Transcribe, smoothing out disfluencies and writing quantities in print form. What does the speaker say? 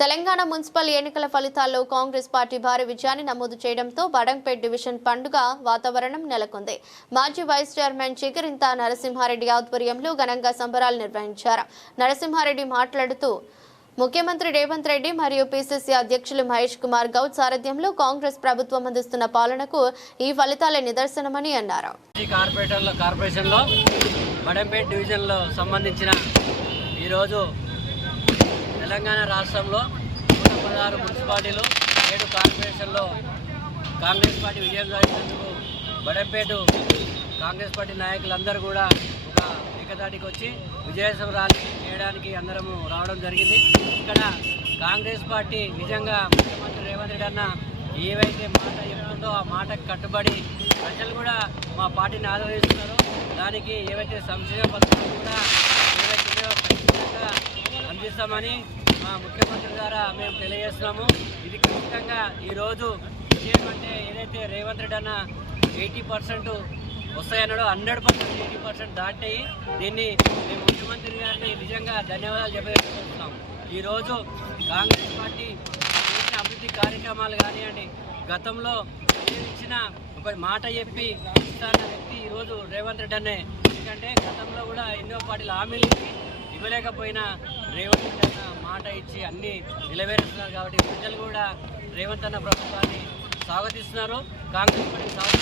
Telangana municipal ఎన్నికల ఫలితాల్లో Congress party భారీ విజయాన్ని నమోదు చేయడంతో బడంగ్పేట్ డివిజన్ పండుగ వాతావరణం నెలకొంది. మాజీ వైస్ చైర్మన్ చిగిరింత నరసింహారెడ్డి ఆధ్వర్యంలో ఘనంగా సంబరాలు నిర్వహించారు. నరసింహారెడ్డి మాట్లాడుతూ ముఖ్యమంత్రి రేవంత్ రెడ్డి మరియు పిసిసి అధ్యక్షులు మహేష్ కుమార్ గౌడ్ సారథ్యంలో కాంగ్రెస్ ప్రభుత్వం అందిస్తున్న పాలనకు ఈ ఫలితాలే నిదర్శనమని అన్నారు. కార్పొరేషన్లో బడంగ్పేట్ డివిజన్లో సంబంధించిన ఈరోజు తెలంగాణ రాష్ట్రంలో 116 మున్సిపాలిటీలు 7 కార్పొరేషన్లో కాంగ్రెస్ పార్టీ విజయం సాధించేందుకు బడంగ్పేట కాంగ్రెస్ పార్టీ నాయకులందరూ కూడా ఒక ఏకతాటికి వచ్చి విజయోత్సవ ర్యాలీ చేయడానికి అందరము రావడం జరిగింది. ఇక్కడ కాంగ్రెస్ పార్టీ నిజంగా ముఖ్యమంత్రి రేవంత్ రెడ్డి అన్న ఏవైతే మాట చెప్తుందో ఆ మాటకు కట్టుబడి ప్రజలు కూడా మా పార్టీని ఆదరిస్తున్నారు. దానికి ఏవైతే సంక్షేమ పథకాలు కూడా ఏవైతే ఖచ్చితంగా అందిస్తామని మా ముఖ్యమంత్రి ద్వారా మేము తెలియజేస్తున్నాము. ఇది ఖచ్చితంగా ఈరోజు విజయం అంటే ఏదైతే రేవంత్ రెడ్డి అన్న 80% వస్తాయన్నాడో 100% 80% దాటాయి. దీన్ని మేము ముఖ్యమంత్రి గారిని నిజంగా ధన్యవాదాలు చెప్పదలుచుకుంటున్నాము. ఈరోజు కాంగ్రెస్ పార్టీ చేసిన అభివృద్ధి కార్యక్రమాలు కానివ్వండి, గతంలో ఇచ్చిన ఒక మాట చెప్పి ఇస్తాన్న వ్యక్తి ఈరోజు రేవంత్ రెడ్డి అనే. ఎందుకంటే గతంలో కూడా ఎన్నో పార్టీలు హామీలు ఇవ్వలేకపోయినా రేవంత్ రెడ్డి అన్న మాట ఇచ్చి అన్నీ నిలవేరుస్తున్నారు. కాబట్టి ప్రజలు కూడా రేవంత్ అన్న ప్రభుత్వాన్ని స్వాగతిస్తున్నారు. కాంగ్రెస్ పార్టీ